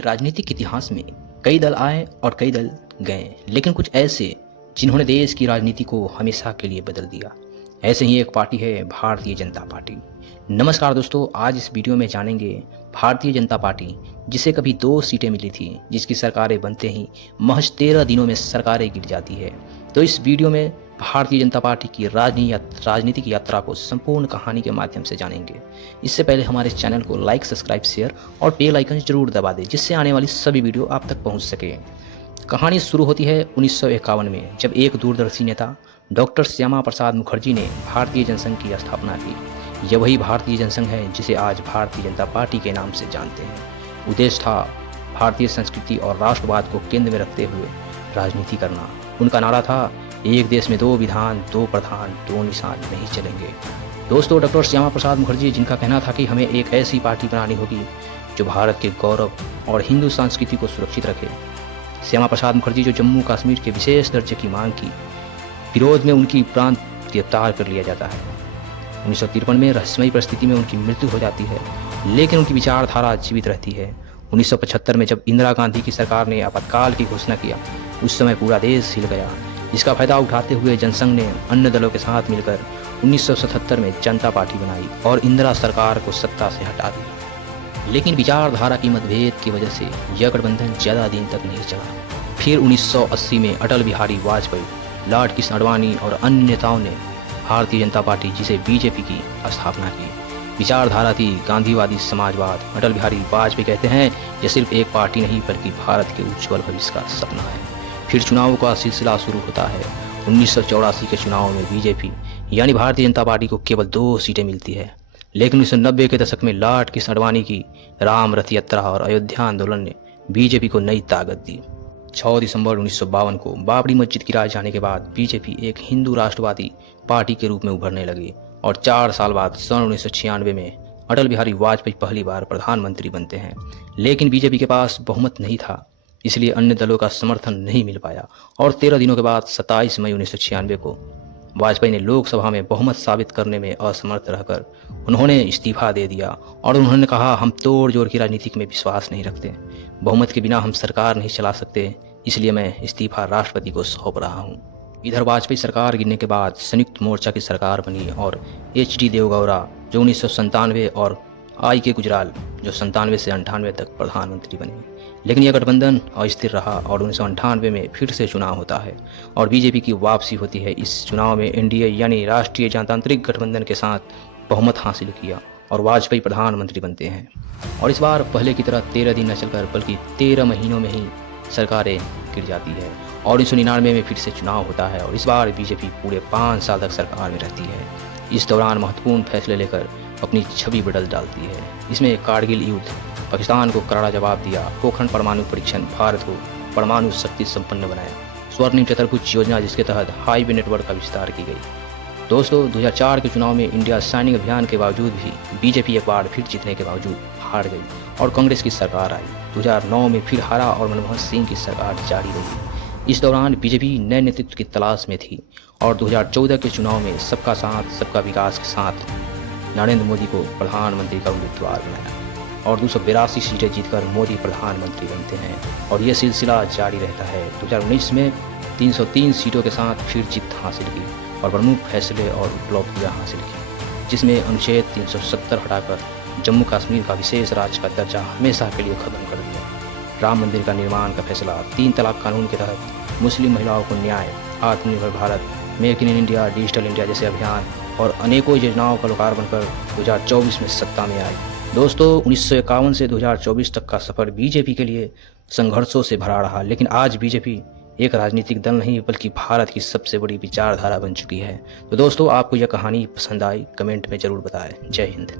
राजनीतिक इतिहास में कई दल आए और कई दल गए, लेकिन कुछ ऐसे जिन्होंने देश की राजनीति को हमेशा के लिए बदल दिया। ऐसे ही एक पार्टी है भारतीय जनता पार्टी। नमस्कार दोस्तों, आज इस वीडियो में जानेंगे भारतीय जनता पार्टी जिसे कभी 2 सीटें मिली थी, जिसकी सरकारें बनते ही महज 13 दिनों में सरकारें गिर जाती है। तो इस वीडियो में भारतीय जनता पार्टी की राजनीतिक यात्रा को संपूर्ण कहानी के माध्यम से जानेंगे। इससे पहले हमारे चैनल को लाइक, सब्सक्राइब, शेयर और बेल आइकन जरूर दबा दें, जिससे आने वाली सभी वीडियो आप तक पहुंच सके। कहानी शुरू होती है 1951 में, जब एक दूरदर्शी नेता डॉक्टर श्यामा प्रसाद मुखर्जी ने भारतीय जनसंघ की स्थापना की। यह वही भारतीय जनसंघ है जिसे आज भारतीय जनता पार्टी के नाम से जानते हैं। उद्देश्य था भारतीय संस्कृति और राष्ट्रवाद को केंद्र में रखते हुए राजनीति करना। उनका नारा था, एक देश में 2 विधान, 2 प्रधान, 2 निशान नहीं चलेंगे। दोस्तों, डॉक्टर श्यामा प्रसाद मुखर्जी, जिनका कहना था कि हमें एक ऐसी पार्टी बनानी होगी जो भारत के गौरव और हिंदू संस्कृति को सुरक्षित रखे। श्यामा प्रसाद मुखर्जी जो जम्मू कश्मीर के विशेष दर्जे की मांग की विरोध में उनकी प्रांत गिरफ्तार कर लिया जाता है। 1953 में रहस्यमयी परिस्थिति में उनकी मृत्यु हो जाती है, लेकिन उनकी विचारधारा जीवित रहती है। 1975 में जब इंदिरा गांधी की सरकार ने आपातकाल की घोषणा किया, उस समय पूरा देश हिल गया। इसका फायदा उठाते हुए जनसंघ ने अन्य दलों के साथ मिलकर 1977 में जनता पार्टी बनाई और इंदिरा सरकार को सत्ता से हटा दिया। लेकिन विचारधारा की मतभेद की वजह से यह गठबंधन ज़्यादा दिन तक नहीं चला। फिर 1980 में अटल बिहारी वाजपेयी, लॉर्ड कृष्ण आडवाणी और अन्य नेताओं ने भारतीय जनता पार्टी, जिसे बीजेपी की स्थापना की। विचारधारा थी गांधीवादी समाजवाद। अटल बिहारी वाजपेयी कहते हैं, यह सिर्फ एक पार्टी नहीं बल्कि भारत के उज्जवल भविष्य का सपना है। फिर चुनावों का सिलसिला शुरू होता है। 1984 के चुनाव में बीजेपी यानी भारतीय जनता पार्टी को केवल 2 सीटें मिलती है, लेकिन 1990 के दशक में लॉर्ड कृष्ण आडवाणी की राम रथ यात्रा और अयोध्या आंदोलन ने बीजेपी को नई ताकत दी। 6 दिसंबर 1952 को बाबरी मस्जिद गिराए जाने के बाद बीजेपी एक हिंदू राष्ट्रवादी पार्टी के रूप में उभरने लगी और 4 साल बाद सन 1996 में अटल बिहारी वाजपेयी पहली बार प्रधानमंत्री बनते हैं। लेकिन बीजेपी के पास बहुमत नहीं था, इसलिए अन्य दलों का समर्थन नहीं मिल पाया और 13 दिनों के बाद 27 मई 1996 को वाजपेयी ने लोकसभा में बहुमत साबित करने में असमर्थ रहकर उन्होंने इस्तीफा दे दिया और उन्होंने कहा, हम तोड़ जोड़ की राजनीति में विश्वास नहीं रखते। बहुमत के बिना हम सरकार नहीं चला सकते, इसलिए मैं इस्तीफा राष्ट्रपति को सौंप रहा हूँ। इधर वाजपेयी सरकार गिरने के बाद संयुक्त मोर्चा की सरकार बनी और HD देवगौड़ा जो 1997 और I.K. गुजराल जो 97 से 98 तक प्रधानमंत्री बने। लेकिन यह गठबंधन अस्थिर रहा और 1998 में फिर से चुनाव होता है और बीजेपी की वापसी होती है। इस चुनाव में NDA यानी राष्ट्रीय जनतांत्रिक गठबंधन के साथ बहुमत हासिल किया और वाजपेयी प्रधानमंत्री बनते हैं। और इस बार पहले की तरह 13 दिन न चलकर बल्कि 13 महीनों में ही सरकारें गिर जाती है और 1999 में फिर से चुनाव होता है और इस बार बीजेपी पूरे 5 साल तक सरकार में रहती है। इस दौरान महत्वपूर्ण फैसले लेकर अपनी छवि बदल डालती है। इसमें कारगिल युद्ध, पाकिस्तान को करारा जवाब दिया, पोखरण परमाणु परीक्षण, भारत को परमाणु शक्ति संपन्न बनाया, स्वर्णिम चतुर्भुज योजना जिसके तहत हाईवे नेटवर्क का विस्तार की गई। दोस्तों, 2004 के चुनाव में इंडिया सैनिक अभियान के बावजूद भी बीजेपी एक बार फिर जीतने के बावजूद हार गई और कांग्रेस की सरकार आई। 2009 में फिर हारा और मनमोहन सिंह की सरकार जारी रही। इस दौरान बीजेपी नए नेतृत्व की तलाश में थी और 2014 के चुनाव में सबका साथ सबका विकास के साथ नरेंद्र मोदी को प्रधानमंत्री का उम्मीदवार बनाया और 282 सीटें जीतकर मोदी प्रधानमंत्री बनते हैं और यह सिलसिला जारी रहता है। 2019 में 303 सीटों के साथ फिर जीत हासिल की और प्रमुख फैसले और उपलब्धियां हासिल की, जिसमें अनुच्छेद 370 हटाकर जम्मू कश्मीर का विशेष राज्य का दर्जा हमेशा के लिए खत्म कर दिया। राम मंदिर का निर्माण का फैसला, 3 तलाक कानून के तहत मुस्लिम महिलाओं को न्याय, आत्मनिर्भर Bharat, make in India, digital India जैसे अभियान और अनेकों योजनाओं का लोकार्पण कर 2024 में सत्ता में आई। दोस्तों, 1951 से 2024 तक का सफर बीजेपी के लिए संघर्षों से भरा रहा, लेकिन आज बीजेपी एक राजनीतिक दल नहीं बल्कि भारत की सबसे बड़ी विचारधारा बन चुकी है। तो दोस्तों, आपको यह कहानी पसंद आई, कमेंट में जरूर बताएं। जय हिंद।